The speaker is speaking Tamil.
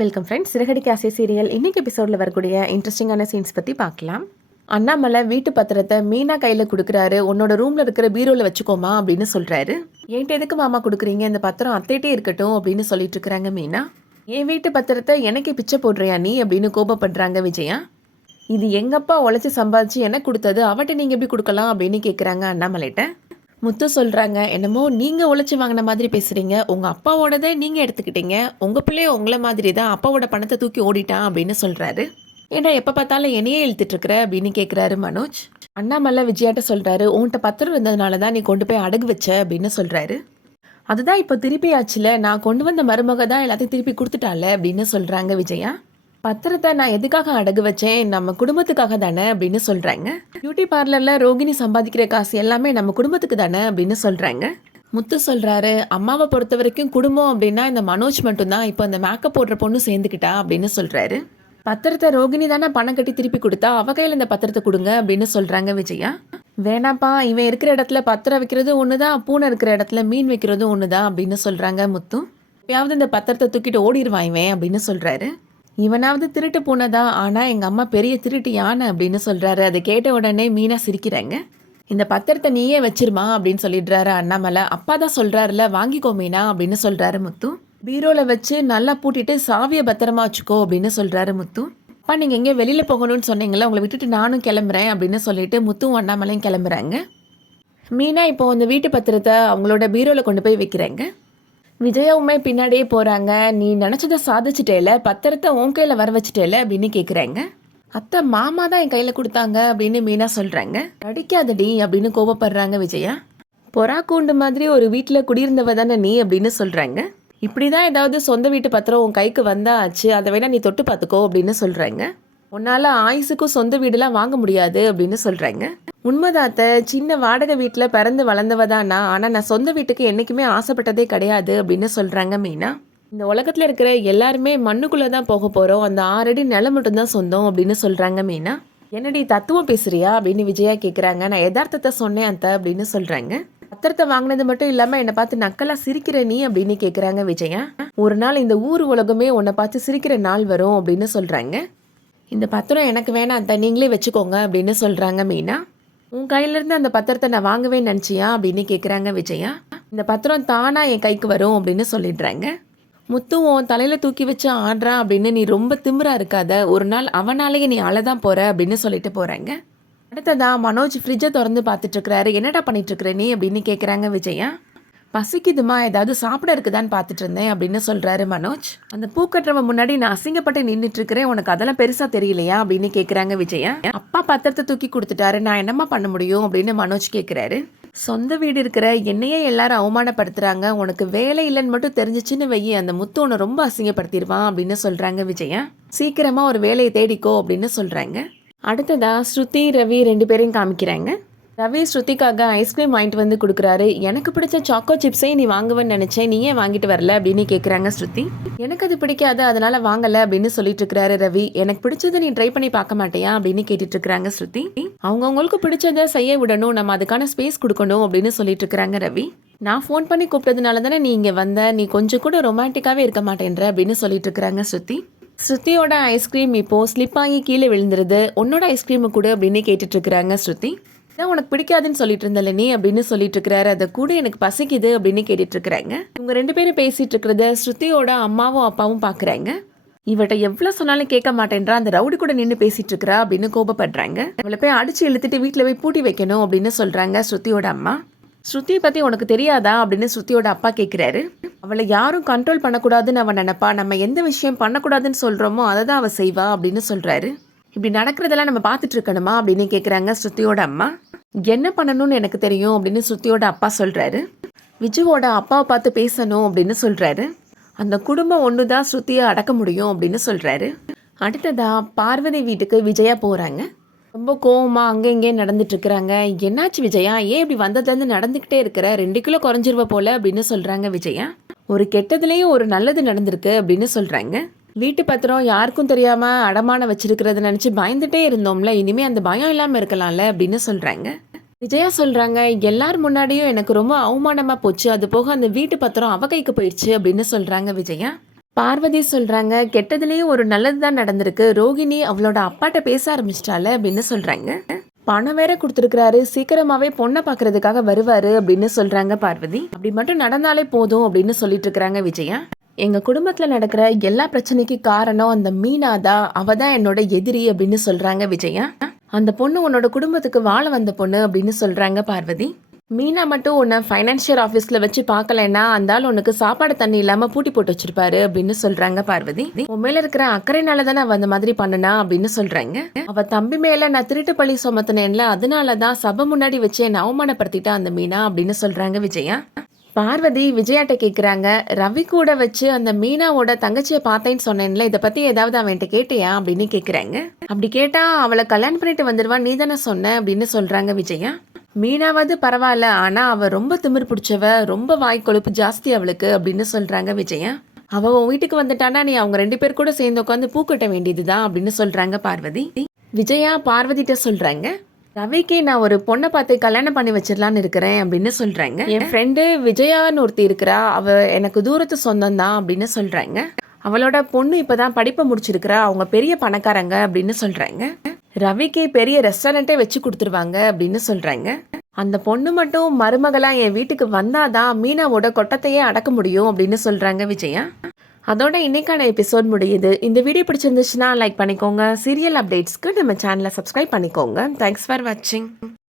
Welcome friends. சிறகடிக்க ஆசை சீரியல் இன்னைக்கு எபிசோடில் வரக்கூடிய இன்ட்ரெஸ்டிங்கான சீன்ஸ் பற்றி பார்க்கலாம். அண்ணாமலை வீட்டு பத்திரத்தை மீனா கையில் கொடுக்குறாரு. உன்னோட ரூமில் இருக்கிற பீரோவில் வச்சுக்கோமா அப்படின்னு சொல்கிறாரு. என்கிட்ட எதுக்கு மாமா கொடுக்குறீங்க, இந்த பத்திரம் அத்தைகிட்டே இருக்கட்டும் அப்படின்னு சொல்லிட்டு இருக்கிறாங்க மீனா. என் வீட்டு பத்திரத்தை எனக்கே பிச்சை போடுறியா நீ அப்படின்னு கோபப்படுறாங்க விஜயா. இது எங்கப்பா உழைச்சி சம்பாதிச்சு எனக்கு கொடுத்தது, அவட்ட நீங்கள் எப்படி கொடுக்கலாம் அப்படின்னு கேட்குறாங்க அண்ணாமலைகிட்ட. முத்து சொல்கிறாங்க, என்னமோ நீங்கள் உழைச்சி வாங்கின மாதிரி பேசுகிறீங்க, உங்கள் அப்பாவோடதை நீங்கள் எடுத்துக்கிட்டீங்க, உங்கள் பிள்ளைய உங்களை மாதிரி தான் அப்பாவோட பணத்தை தூக்கி ஓடிட்டான் அப்படின்னு சொல்கிறாரு. ஏன்னா எப்போ பார்த்தாலும் என்னையே இழுத்துட்ருக்குற அப்படின்னு கேட்குறாரு மனோஜ். அண்ணாமலை விஜயாட்ட சொல்கிறாரு, உன்கிட்ட பத்திரம் இருந்ததுனால தான் நீ கொண்டு போய் அடகு வச்ச அப்படின்னு சொல்கிறாரு. அதுதான் இப்போ திருப்பி ஆச்சுல, நான் கொண்டு வந்த மருமக தான் எல்லாத்தையும் திருப்பி கொடுத்துட்டால அப்படின்னு சொல்கிறாங்க விஜயா. பத்திரத்தை நான் எதுக்காக அடகு வச்சேன், நம்ம குடும்பத்துக்காக தானே அப்படின்னு சொல்கிறாங்க. பியூட்டி பார்லரில் ரோகிணி சம்பாதிக்கிற காசு எல்லாமே நம்ம குடும்பத்துக்கு தானே அப்படின்னு சொல்கிறாங்க. முத்து சொல்கிறாரு, அம்மாவை பொறுத்த வரைக்கும் குடும்பம் அப்படின்னா இந்த மனோஜ் மட்டும்தான், இப்போ இந்த மேக்கப் போடுற பொண்ணு சேர்ந்துக்கிட்டா அப்படின்னு சொல்கிறாரு. பத்திரத்தை ரோகிணி தானே பணம் கட்டி திருப்பி கொடுத்தா, அவ கையில் இந்த பத்திரத்தை கொடுங்க அப்படின்னு சொல்கிறாங்க விஜயா. வேணாப்பா, இவன் இருக்கிற இடத்துல பத்திரம் வைக்கிறது ஒன்று தான், பூனை இருக்கிற இடத்துல மீன் வைக்கிறது ஒன்று தான் அப்படின்னு சொல்கிறாங்க முத்து. எப்பயாவது இந்த பத்திரத்தை தூக்கிட்டு ஓடிடுவான் இவன் அப்படின்னு சொல்கிறாரு. இவனாவது திருட்டு பூனைதா, ஆனால் எங்கள் அம்மா பெரிய திருட்டு யானை அப்படின்னு சொல்கிறாரு. அதை கேட்ட உடனே மீனா சிரிக்கிறாங்க. இந்த பத்திரத்தை நீயே வச்சிருமா அப்படின்னு சொல்லிடுறாரு அண்ணாமலை. அப்பா தான் சொல்கிறாருல, வாங்கிக்கோ மீனா அப்படின்னு சொல்கிறாரு முத்து. பீரோவில் வச்சு நல்லா பூட்டிட்டு சாவியை பத்திரமா வச்சுக்கோ அப்படின்னு சொல்கிறாரு முத்து. அப்பா நீங்கள் எங்கேயோ வெளியில் போகணும்னு சொன்னீங்களா, உங்களை விட்டுட்டு நானும் கிளம்புறேன் அப்படின்னு சொல்லிட்டு முத்துவும் அண்ணாமலையும் கிளம்புறாங்க. மீனா இப்போ அந்த வீட்டு பத்திரத்தை அவங்களோட பீரோவில் கொண்டு போய் வைக்கிறாங்க. விஜயாவுமே பின்னாடியே போகிறாங்க. நீ நினச்சதை சாதிச்சிட்டேல, பத்திரத்தை உன் கையில் வர வச்சுட்டேல அப்படின்னு கேட்குறாங்க. அத்தை மாமா தான் என் கையில் கொடுத்தாங்க அப்படின்னு மீனா சொல்கிறாங்க. அடிக்காதடி அப்படின்னு கோபப்படுறாங்க விஜயா. பொறா கூண்டு மாதிரி ஒரு வீட்டில் குடியிருந்தவ தானே நீ அப்படின்னு சொல்கிறாங்க. இப்படி தான் ஏதாவது சொந்த வீட்டு பத்திரம் உன் கைக்கு வந்தா ஆச்சு, அதை வேணா நீ தொட்டு பார்த்துக்கோ அப்படின்னு சொல்கிறாங்க. உன்னால் ஆயுசுக்கும் சொந்த வீடெலாம் வாங்க முடியாது அப்படின்னு சொல்கிறாங்க. உண்மைதாத்த, சின்ன வாடகை வீட்டில் பிறந்து வளர்ந்தவ தானா, ஆனால் நான் சொந்த வீட்டுக்கு என்றைக்குமே ஆசைப்பட்டதே கிடையாது அப்படின்னு சொல்கிறாங்க மீனா. இந்த உலகத்தில் இருக்கிற எல்லாருமே மண்ணுக்குள்ளே தான் போக போகிறோம், அந்த 6 அடி நிலம் மட்டும்தான் சொந்தம் அப்படின்னு சொல்கிறாங்க மீனா. என்னடி தத்துவம் பேசுறியா அப்படின்னு விஜயா கேட்குறாங்க. நான் யதார்த்தத்தை சொன்னேன் அத்தை அப்படின்னு சொல்கிறாங்க. பத்திரத்தை வாங்கினது மட்டும் இல்லாமல் என்னை பார்த்து நக்கலாக சிரிக்கிற நீ அப்படின்னு கேட்குறாங்க விஜயா. ஒரு நாள் இந்த ஊர் உலகமே உன்னை பார்த்து சிரிக்கிற நாள் வரும் அப்படின்னு சொல்கிறாங்க. இந்த பத்திரம் எனக்கு வேணாம் அத்தை, நீங்களே வச்சுக்கோங்க அப்படின்னு சொல்கிறாங்க மீனா. உன் கையிலேருந்து அந்த பத்திரத்தை நான் வாங்கவே நினச்சியா அப்படின்னு கேட்குறாங்க விஜயா. இந்த பத்திரம் தானாக என் கைக்கு வரும் அப்படின்னு சொல்லிடுறாங்க. முத்துவும் தலையில் தூக்கி வச்சு ஆடுறான் அப்படின்னு நீ ரொம்ப திமிரா இருக்காத, ஒரு நாள் அவனாலேயே நீ அழதான் போகிற அப்படின்னு சொல்லிட்டு போகிறாங்க. அடுத்ததான் மனோஜ் ஃப்ரிட்ஜை திறந்து பார்த்துட்ருக்கிறாரு. என்னடா பண்ணிட்டுருக்குற நீ அப்படின்னு கேட்குறாங்க விஜயா. பசிக்குதுமா, ஏதாவது சாப்பிட இருக்குதான்னு பார்த்துட்டு இருந்தேன் அப்படின்னு சொல்கிறாரு மனோஜ். அந்த பூக்கட்டுறவன் முன்னாடி நான் அசிங்கப்பட்டு நின்றுட்டுருக்கிறேன், உனக்கு அதெல்லாம் பெருசாக தெரியலையா அப்படின்னு கேட்குறாங்க விஜயா. அப்பா பத்திரத்தை தூக்கி கொடுத்துட்டாரு, நான் என்னம்மா பண்ண முடியும் அப்படின்னு மனோஜ் கேட்குறாரு. சொந்த வீடு இருக்கிற என்னையே எல்லாரும் அவமானப்படுத்துகிறாங்க, உனக்கு வேலை இல்லைன்னு மட்டும் தெரிஞ்சிச்சுன்னு வையி, அந்த முத்து உன்னை ரொம்ப அசிங்கப்படுத்திடுவான் அப்படின்னு சொல்கிறாங்க விஜயா. சீக்கிரமாக ஒரு வேலையை தேடிக்கோ அப்படின்னு சொல்கிறாங்க. அடுத்ததா ஸ்ருதி ரவி 2 பேரையும் காமிக்கிறாங்க. ரவி ஸ்ருதிக்காக ஐஸ்கிரீம் வாங்கிட்டு வந்து கொடுக்குறாரு. எனக்கு பிடிச்ச சாக்கோ சிப்ஸை நீ வாங்குவேன்னு நினச்சேன், நீ ஏன் வாங்கிட்டு வரல அப்படின்னு கேட்குறாங்க ஸ்ருதி. எனக்கு அது பிடிக்காது, அதனால வாங்கலை அப்படின்னு சொல்லிட்டு இருக்கிறாரு ரவி. எனக்கு பிடிச்சதை நீ ட்ரை பண்ணி பார்க்க மாட்டியா அப்படின்னு கேட்டுட்டு இருக்கிறாங்க ஸ்ருதி. அவங்கவுங்களுக்கு பிடிச்சதை செய்ய விடணும், நம்ம அதுக்கான ஸ்பேஸ் கொடுக்கணும் அப்படின்னு சொல்லிட்டு இருக்கிறாங்க ரவி. நான் ஃபோன் பண்ணி கூப்பிட்டதுனால தானே நீ இங்கே வந்த, நீ கொஞ்சம் கூட ரொமான்டிக்காகவே இருக்க மாட்டேன்ற அப்படின்னு சொல்லிட்டு இருக்கிறாங்க ஸ்ருதி. ஸ்ருதியோட ஐஸ்கிரீம் இப்போ ஸ்லிப் ஆகி கீழே விழுந்துருது. உன்னோட ஐஸ்கிரீமை கூட அப்படின்னு கேட்டுட்டு இருக்கிறாங்க ஸ்ருதி. இதான் உனக்கு பிடிக்காதுன்னு சொல்லிட்டு இருந்தல நீ அப்படின்னு சொல்லிட்டு இருக்கிறாரு. அதை கூட எனக்கு பசிக்குது அப்படின்னு கேட்டுட்டு இருக்கிறாங்க. இவங்க 2 பேரும் பேசிட்டு இருக்கிறத ஸ்ருதியோட அம்மாவும் அப்பாவும் பார்க்குறாங்க. இவட்ட எவ்வளோ சொன்னாலும் கேட்க மாட்டேன்றா, அந்த ரவுடி கூட நின்று பேசிட்டு இருக்கிறா அப்படின்னு கோபப்படுறாங்க. அவளை போய் அடிச்சு இழுத்துட்டு வீட்டில் போய் பூட்டி வைக்கணும் அப்படின்னு சொல்றாங்க ஸ்ருதியோட அம்மா. ஸ்ருதியை பற்றி உனக்கு தெரியாதா அப்படின்னு ஸ்ருதியோட அப்பா கேட்குறாரு. அவளை யாரும் கண்ட்ரோல் பண்ணக்கூடாதுன்னு அவன் நினைப்பா, நம்ம எந்த விஷயம் பண்ணக்கூடாதுன்னு சொல்கிறோமோ அதை தான் அவள் செய்வா அப்படின்னு சொல்கிறாரு. இப்படி நடக்கிறதெல்லாம் நம்ம பார்த்துட்டு இருக்கணுமா அப்படின்னு கேட்குறாங்க ஸ்ருதியோட அம்மா. என்ன பண்ணணும்னு எனக்கு தெரியும் அப்படின்னு ஸ்ருதியோட அப்பா சொல்கிறாரு. விஜுவோட அப்பாவை பார்த்து பேசணும் அப்படின்னு சொல்கிறாரு. அந்த குடும்பம் ஒன்று தான் ஸ்ருதியை அடக்க முடியும் அப்படின்னு சொல்கிறாரு. அடுத்ததா பார்வதி வீட்டுக்கு விஜயா போகிறாங்க. ரொம்ப கோவமா அங்கே இங்கே நடந்துட்டு இருக்கிறாங்க. என்னாச்சு விஜயா, ஏன் இப்படி வந்ததுலேருந்து நடந்துக்கிட்டே இருக்கிற, 2 கிலோ குறைஞ்சிருவ போல அப்படின்னு சொல்கிறாங்க விஜயா. ஒரு கெட்டதுலேயும் ஒரு நல்லது நடந்திருக்கு அப்படின்னு சொல்கிறாங்க. வீட்டு பத்திரம் யாருக்கும் தெரியாமல் அடமானம் வச்சிருக்கிறத நினச்சி பயந்துட்டே இருந்தோம்ல, இனிமேல் அந்த பயம் இல்லாமல் இருக்கலாம்ல அப்படின்னு சொல்கிறாங்க. விஜயா சொல்கிறாங்க, எல்லார் முன்னாடியும் எனக்கு ரொம்ப அவமானமாக போச்சு, அது போக அந்த வீட்டு பத்திரம் அவ கைக்கு போயிடுச்சு அப்படின்னு சொல்கிறாங்க விஜயா. பார்வதி சொல்றாங்க, கெட்டதுலயும் ஒரு நல்லது தான் நடந்திருக்கு. ரோகிணி அவளோட அப்பாட்ட பேச ஆரம்பிச்சிட்டால அப்படின்னு சொல்றாங்க. பணம் வேற குடுத்துருக்காரு, சீக்கிரமாவே பொண்ணை பாக்குறதுக்காக வருவாரு அப்படின்னு சொல்றாங்க பார்வதி. அப்படி மட்டும் நடந்தாலே போதும் அப்படின்னு சொல்லிட்டு இருக்காங்க விஜயா. எங்க குடும்பத்துல நடக்கிற எல்லா பிரச்சனைக்கு காரணம் அந்த மீனா தான், அவ தான் என்னோட எதிரி அப்படின்னு சொல்றாங்க விஜயா. அந்த பொண்ணு உன்னோட குடும்பத்துக்கு வாழ வந்த பொண்ணு அப்படின்னு சொல்றாங்க பார்வதி. மீனா மட்டும் உன்னை ஃபைனான்சியல் ஆஃபீஸில் வச்சு பார்க்கலன்னா அந்த ஆள் உனக்கு சாப்பாடு தண்ணி இல்லாமல் பூட்டி போட்டு வச்சிருப்பாரு அப்படின்னு சொல்றாங்க பார்வதி. உன் மேல இருக்கிற அக்கறைனால தானே அவ அந்த மாதிரி பண்ணனா அப்படின்னு சொல்றாங்க. அவ தம்பி மேல நான் திருட்டு பழி சுமத்தினேன்ல, அதனாலதான் சபை முன்னாடி வச்சு என்னை அவமானப்படுத்திட்டா அந்த மீனா அப்படின்னு சொல்றாங்க விஜயா. பார்வதி விஜயாட்ட கேக்குறாங்க, ரவி கூட வச்சு அந்த மீனாவோட தங்கச்சியை பார்த்தேன்னு சொன்னேன்ல, இதை பத்தி ஏதாவது அவன்கிட்ட கேட்டியா அப்படின்னு கேக்குறாங்க. அப்படி கேட்டா அவளை கல்யாணம் பண்ணிட்டு வந்துடுவா நீ தானே சொன்ன அப்படின்னு சொல்றாங்க விஜயா. மீனாவது பரவாயில்ல, ஆனா அவ ரொம்ப திமிர் பிடிச்சவ, ரொம்ப வாய் கொழுப்பு ஜாஸ்தி அவளுக்கு அப்படின்னு சொல்றாங்க விஜயா. அவ உன் வீட்டுக்கு வந்துட்டானா நீ அவங்க 2 பேர் கூட சேர்ந்து உட்காந்து பூ கட்ட வேண்டியதுதான் அப்படின்னு சொல்றாங்க பார்வதி. விஜயா பார்வதிட்ட சொல்றாங்க, ரவிக்கு நான் ஒரு பொண்ணை பார்த்து கல்யாணம் பண்ணி வச்சிடலான்னு இருக்கிறேன் அப்படின்னு சொல்றாங்க. என் ஃப்ரெண்டு விஜயான்னு ஒருத்தி இருக்கிறா, அவ எனக்கு தூரத்து சொந்தம் தான் அப்படின்னு சொல்றாங்க. அவளோட பொண்ணு இப்பதான் படிப்பை முடிச்சிருக்கிறா, அவங்க பெரிய பணக்காரங்க அப்படின்னு சொல்றாங்க. ரவிக்கு பெரிய ரெஸ்டாரண்ட்டே வச்சு கொடுத்துருவாங்க அப்படின்னு சொல்றாங்க. அந்த பொண்ணு மட்டும் மருமகளா என் வீட்டுக்கு வந்தாதான் மீனாவோட கொட்டத்தையே அடக்க முடியும் அப்படின்னு சொல்றாங்க விஜயா. அதோட இன்னைக்கான எபிசோட் முடியுது. இந்த வீடியோ பிடிச்சிருந்துச்சுன்னா லைக் பண்ணிக்கோங்க. சீரியல் அப்டேட்ஸ்க்கு நம்ம சேனலை சப்ஸ்கிரைப் பண்ணிக்கோங்க. தேங்க்ஸ் ஃபார் வாட்சிங்.